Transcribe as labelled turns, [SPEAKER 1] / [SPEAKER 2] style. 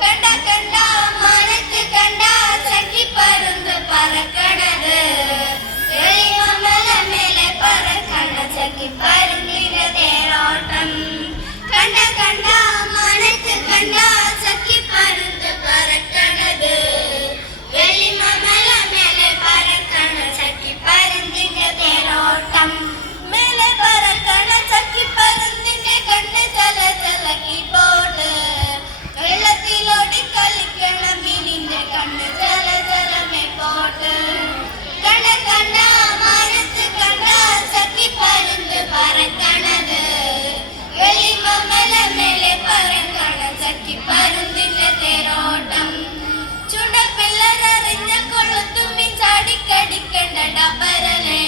[SPEAKER 1] കണ്ട കണ്ട ചാടിക്കടിക്കണ്ട ഡബരലെ